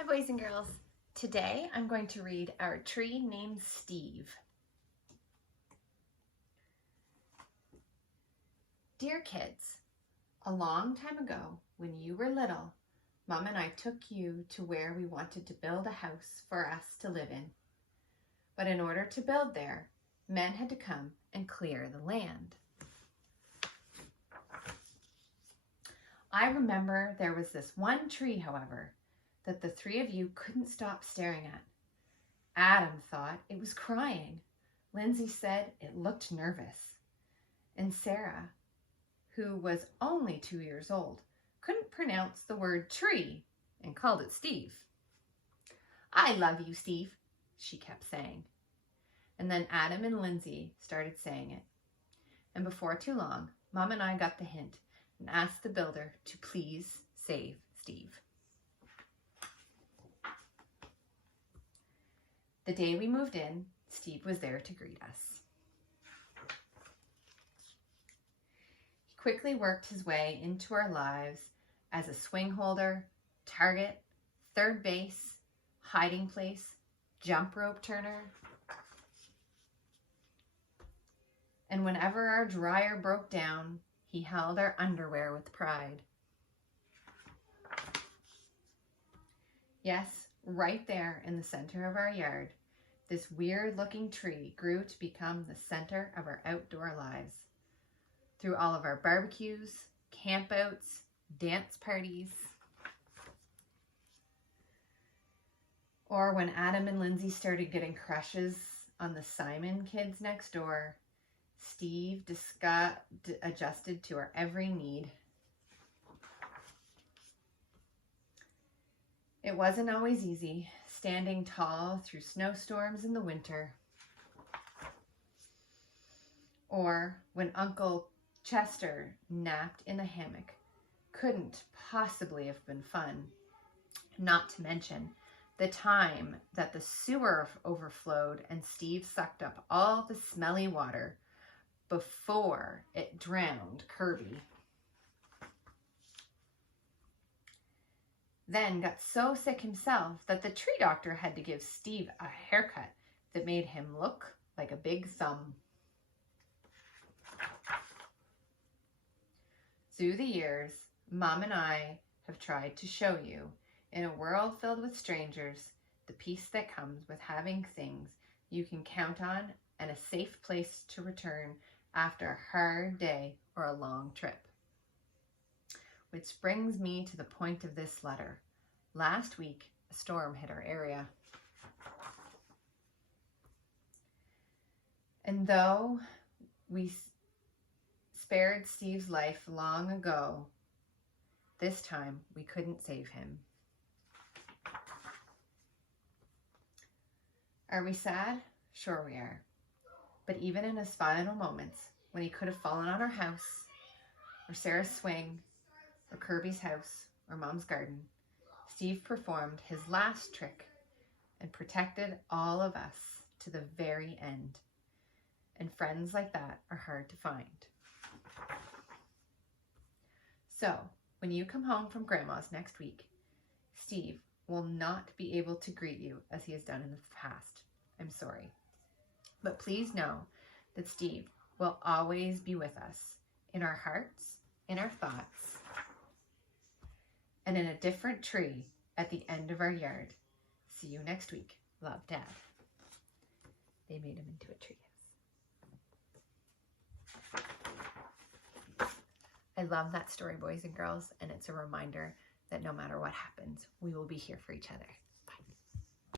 Hi boys and girls. Today I'm going to read Our Tree Named Steve. Dear kids, a long time ago when you were little, Mom and I took you to where we wanted to build a house for us to live in. But in order to build there, men had to come and clear the land. I remember there was this one tree, however, that the three of you couldn't stop staring at. Adam thought it was crying. Lindsay said it looked nervous. And Sarah, who was only 2 years old, couldn't pronounce the word tree and called it Steve. I love you, Steve, she kept saying. And then Adam and Lindsay started saying it. And before too long, Mom and I got the hint and asked the builder to please save Steve. The day we moved in, Steve was there to greet us. He quickly worked his way into our lives as a swing holder, target, third base, hiding place, jump rope turner. And whenever our dryer broke down, he held our underwear with pride. Yes, right there in the center of our yard, this weird-looking tree grew to become the center of our outdoor lives. Through all of our barbecues, campouts, dance parties, or when Adam and Lindsay started getting crushes on the Simon kids next door, Steve adjusted to our every need. It wasn't always easy, standing tall through snowstorms in the winter, or when Uncle Chester napped in a hammock. Couldn't possibly have been fun. Not to mention the time that the sewer overflowed and Steve sucked up all the smelly water before it drowned Kirby. Then got so sick himself that the tree doctor had to give Steve a haircut that made him look like a big thumb. Through the years, Mom and I have tried to show you, in a world filled with strangers, the peace that comes with having things you can count on and a safe place to return after a hard day or a long trip. Which brings me to the point of this letter. Last week, a storm hit our area. And though we spared Steve's life long ago, this time we couldn't save him. Are we sad? Sure we are. But even in his final moments, when he could have fallen on our house, or Sarah's swing, or Kirby's house, or Mom's garden, Steve performed his last trick and protected all of us to the very end. And friends like that are hard to find. So, when you come home from Grandma's next week, Steve will not be able to greet you as he has done in the past. I'm sorry. But please know that Steve will always be with us in our hearts, in our thoughts, and in a different tree at the end of our yard. See you next week. Love, Dad. They made him into a treehouse. I love that story, boys and girls, and it's a reminder that no matter what happens, we will be here for each other.